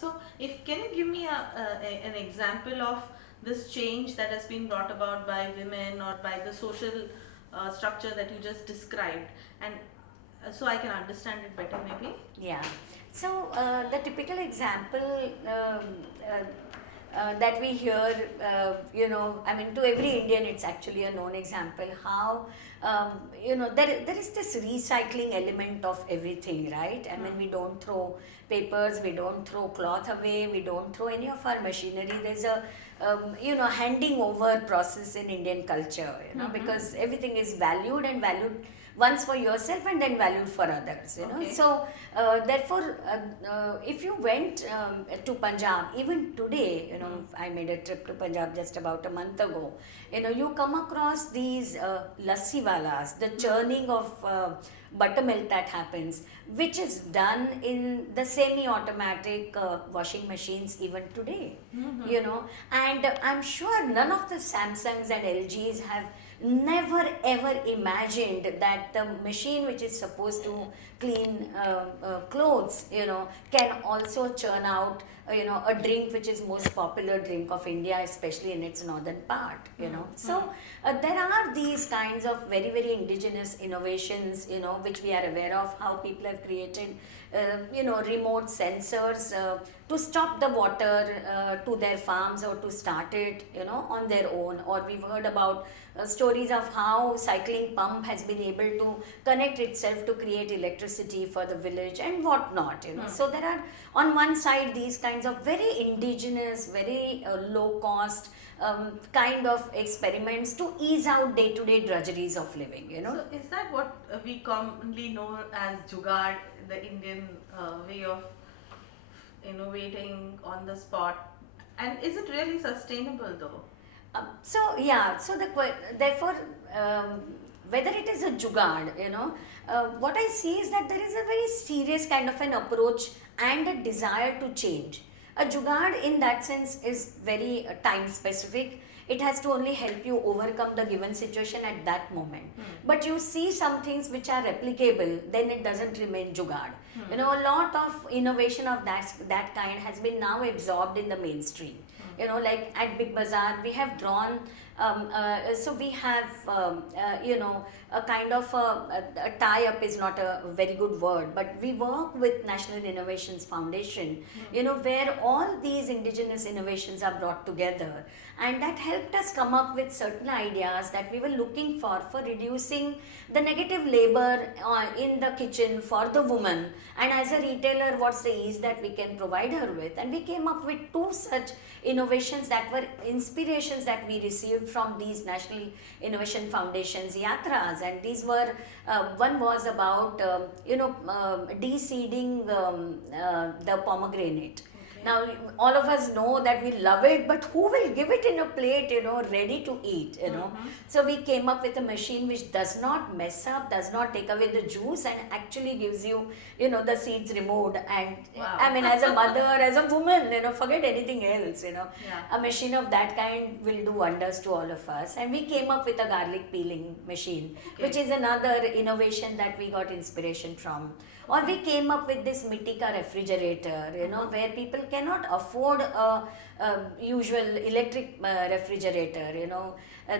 So, if can you give me an example of this change that has been brought about by women or by the social structure that you just described, and so I can understand it better, maybe. Yeah. So the typical example that we hear, I mean, to every Indian, it's actually a known example how, there is this recycling element of everything, right? I mean, we don't throw papers, we don't throw cloth away, we don't throw any of our machinery. There's a, handing over process in Indian culture, because everything is valued and valued once for yourself and then valued for others, Okay. so therefore if you went to Punjab even today, I made a trip to Punjab just about a month ago, you come across these lassi walas, the churning of buttermilk that happens, which is done in the semi-automatic washing machines even today, and I'm sure none of the Samsungs and LGs have never ever imagined that the machine which is supposed to clean clothes, can also churn out, a drink which is most popular drink of India, especially in its northern part, So there are these kinds of very, very indigenous innovations, which we are aware of, how people have created, remote sensors to stop the water to their farms or to start it, on their own. Or we've heard about stories of how cycling pump has been able to connect itself to create electricity for the village and whatnot, So there are on one side these kinds of very indigenous, very low cost kind of experiments to ease out day-to-day drudgeries of living, So, is that what we commonly know as jugaad, the Indian way of innovating on the spot? And is it really sustainable though? Therefore, whether it is a jugaad, what I see is that there is a very serious kind of an approach and a desire to change. A jugaad, in that sense, is very time specific. It has to only help you overcome the given situation at that moment. But you see some things which are replicable, then it doesn't remain jugaad. A lot of innovation of that kind has been now absorbed in the mainstream. Like at Big Bazaar, we have drawn, so we have, a kind of a tie-up is not a very good word, but we work with National Innovations Foundation, where all these indigenous innovations are brought together. And that helped us come up with certain ideas that we were looking for reducing the negative labor in the kitchen for the woman. And as a retailer, what's the ease that we can provide her with? And we came up with two such innovations that were inspirations that we received from these National Innovation Foundation's yatras. And these were, one was about, de-seeding the pomegranate. Now, all of us know that we love it, but who will give it in a plate, ready to eat, So we came up with a machine which does not mess up, does not take away the juice, and actually gives you, the seeds removed. And wow. I mean, as a mother, as a woman, forget anything else, Yeah. A machine of that kind will do wonders to all of us. And we came up with a garlic peeling machine, which is another innovation that we got inspiration from. Or we came up with this Mitika refrigerator, where people cannot afford a usual electric refrigerator,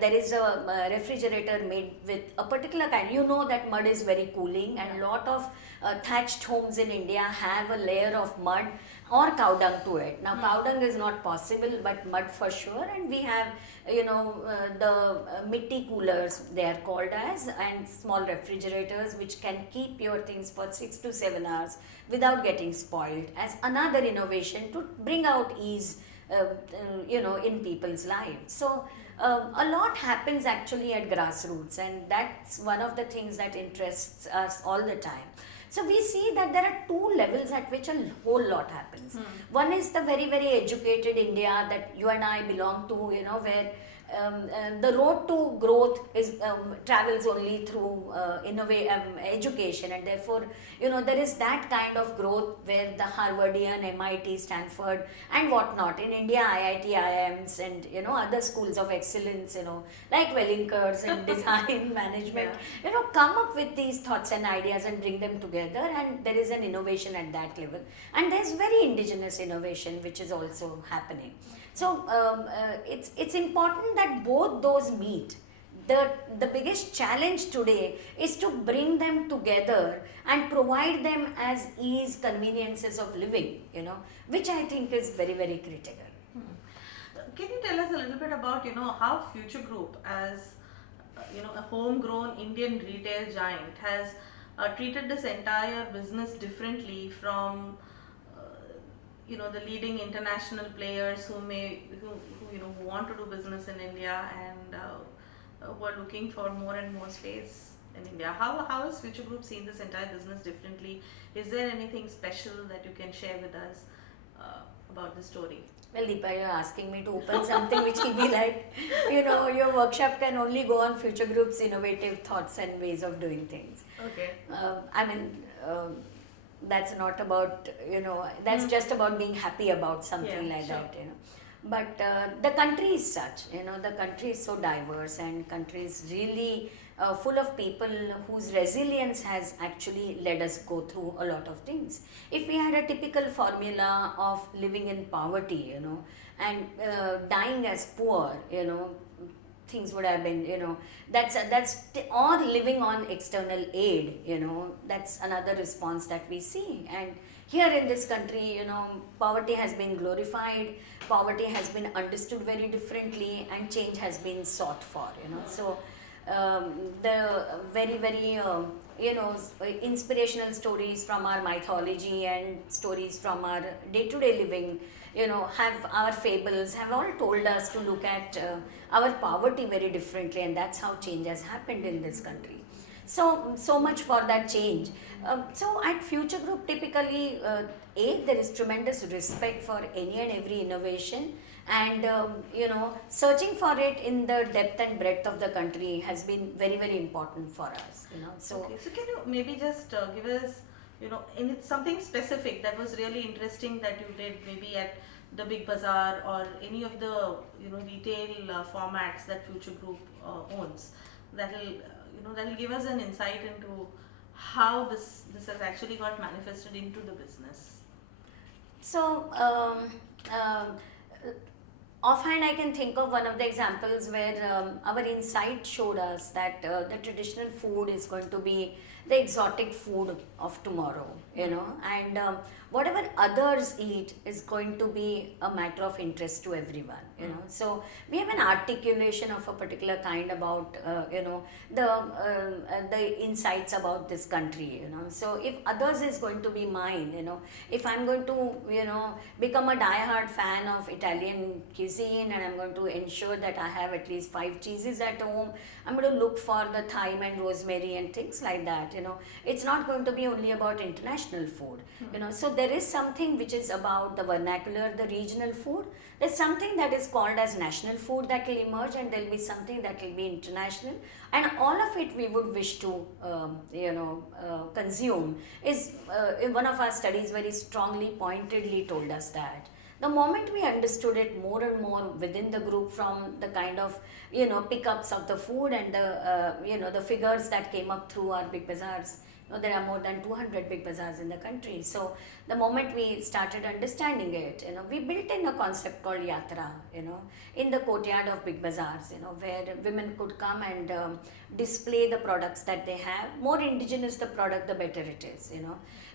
there is a refrigerator made with a particular kind. You know that mud is very cooling, and lot of thatched homes in India have a layer of mud or cow dung to it. Now, cow dung is not possible, but mud for sure. And we have, the mitti coolers, they are called as, and small refrigerators which can keep your things for 6 to 7 hours without getting spoiled, as another innovation to bring out ease, in people's lives. So, a lot happens actually at grassroots, and that's one of the things that interests us all the time. So we see that there are two levels at which a whole lot happens. One is the very, very educated India that you and I belong to, where the road to growth is travels only through education, and therefore there is that kind of growth where the Harvardian, MIT, Stanford, and whatnot in India, IIT, IIMs, and other schools of excellence, like Wellingkars in design management, Yeah. come up with these thoughts and ideas and bring them together, and there is an innovation at that level, and there's very indigenous innovation which is also happening. So it's important that both those meet. The biggest challenge today is to bring them together and provide them as ease conveniences of living, which I think is very, very critical. Can you tell us a little bit about how Future Group, as a homegrown Indian retail giant, has treated this entire business differently from the leading international players who want to do business in India and who are looking for more and more space in India. How has Future Group seen this entire business differently? Is there anything special that you can share with us about the story? Well, Deepa, you're asking me to open something which will be like, your workshop can only go on Future Group's innovative thoughts and ways of doing things. Okay. I mean, that's not about, that's just about being happy about something like sure. that, But the country is such, the country is so diverse, and country is really full of people whose resilience has actually led us go through a lot of things. If we had a typical formula of living in poverty, and dying as poor, things would have been, or living on external aid, that's another response that we see. And here in this country, poverty has been glorified, poverty has been understood very differently, and change has been sought for, So the very, very, inspirational stories from our mythology and stories from our day-to-day living, have our fables, have all told us to look at our poverty very differently, and that's how change has happened in this country. So much for that change. So at Future Group, typically, there is tremendous respect for any and every innovation, and searching for it in the depth and breadth of the country has been very, very important for us. Okay, so can you maybe just give us, something specific that was really interesting that you did maybe at the Big Bazaar or any of the retail formats that Future Group owns, that'll give us an insight into how this has actually got manifested into the business. So, offhand, I can think of one of the examples where our insight showed us that the traditional food is going to be the exotic food of tomorrow, and whatever others eat is going to be a matter of interest to everyone, So we have an articulation of a particular kind about, the insights about this country, So if others is going to be mine, if I'm going to, become a die-hard fan of Italian cuisine, and I'm going to ensure that I have at least 5 cheeses at home, I'm going to look for the thyme and rosemary and things like that, It's not going to be only about international food, So there is something which is about the vernacular, the regional food. There's something that is called as national food that will emerge, and there'll be something that will be international, and all of it we would wish to consume. Is in one of our studies very strongly pointedly told us that the moment we understood it more and more within the group, from the kind of pickups of the food and the the figures that came up through our big bazaars. There are more than 200 big bazaars in the country. So the moment we started understanding it, we built in a concept called Yatra, in the courtyard of big bazaars, where women could come and display the products that they have. More indigenous the product, the better it is,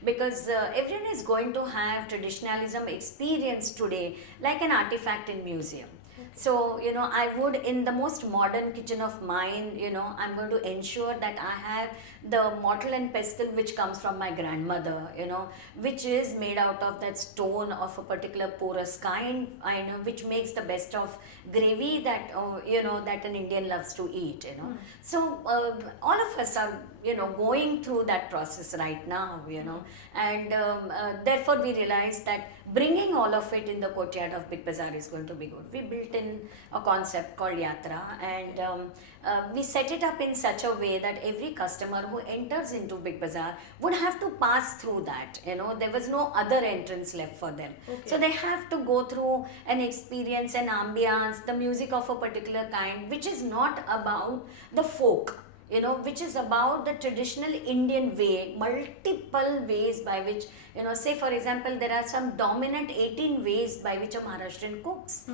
because everyone is going to have traditionalism experience today like an artifact in museum. So, I would, in the most modern kitchen of mine, I'm going to ensure that I have the mortar and pestle which comes from my grandmother, which is made out of that stone of a particular porous kind, which makes the best of gravy that, that an Indian loves to eat, So, all of us are, going through that process right now, and therefore we realized that bringing all of it in the courtyard of Big Bazaar is going to be good. We built built in a concept called Yatra, and we set it up in such a way that every customer who enters into Big Bazaar would have to pass through that. There was no other entrance left for them. Okay. So they have to go through an experience, an ambience, the music of a particular kind, which is not about the folk, which is about the traditional Indian way, multiple ways by which, say for example, there are some dominant 18 ways by which a Maharashtrian cooks.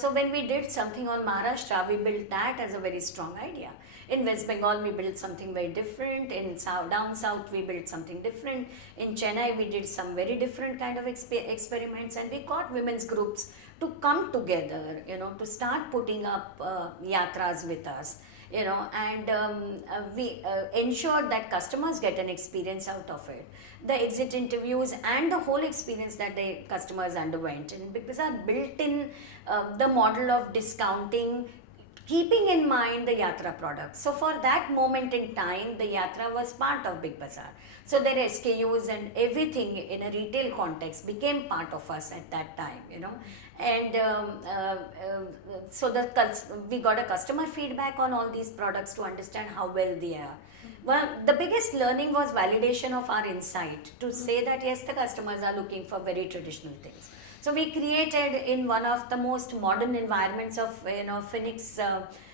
So when we did something on Maharashtra, we built that as a very strong idea. In West Bengal, we built something very different. In down south, we built something different. In Chennai, we did some very different kind of experiments, and we got women's groups to come together, to start putting up yatras with us. And we ensured that customers get an experience out of it. The exit interviews and the whole experience that the customers underwent, and because I built in the model of discounting, keeping in mind the Yatra products. So for that moment in time, the Yatra was part of Big Bazaar. So their SKUs and everything in a retail context became part of us at that time, And so we got a customer feedback on all these products to understand how well they are. Well, the biggest learning was validation of our insight to say that yes, the customers are looking for very traditional things. So we created in one of the most modern environments of Phoenix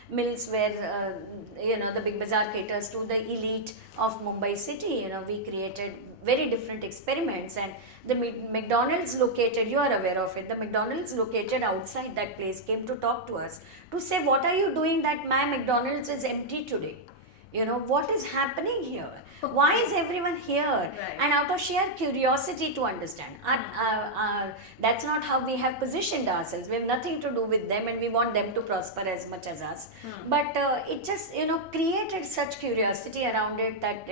Mills, where the Big Bazaar caters to the elite of Mumbai city. We created very different experiments, and the McDonald's located, you are aware of it, the McDonald's located outside that place came to talk to us to say, what are you doing that my McDonald's is empty today? What is happening here? Why is everyone here? Right. And out of sheer curiosity to understand, that's not how we have positioned ourselves. We have nothing to do with them, and we want them to prosper as much as us. But it just created such curiosity around it that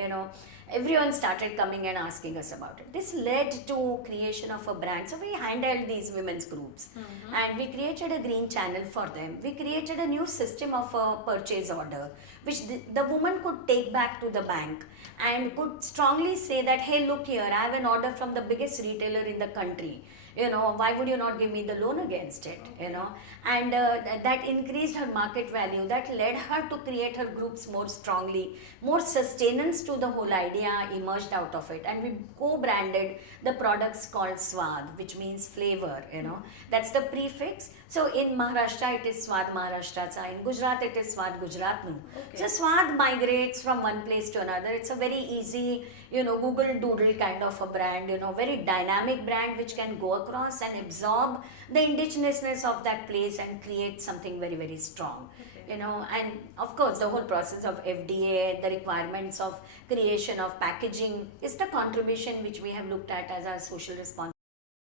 everyone started coming and asking us about it. This led to creation of a brand. So we handled these women's groups, and we created a green channel for them. We created a new system of a purchase order, which the woman could take back to the bank and could strongly say that, hey, look here, I have an order from the biggest retailer in the country. Why would you not give me the loan against it? And that increased her market value. That led her to create her groups more strongly. More sustenance to the whole idea emerged out of it, and we co-branded the products called Swad, which means flavor. That's the prefix. So in Maharashtra it is Swad Maharashtracha, in Gujarat it is Swad Gujaratnu. Okay. So Swad migrates from one place to another. It's a very easy, Google Doodle kind of a brand, very dynamic brand which can go across and absorb the indigenousness of that place and create something very, very strong. Okay. And of course the whole process of FDA, the requirements of creation of packaging is the contribution which we have looked at as our social responsibility.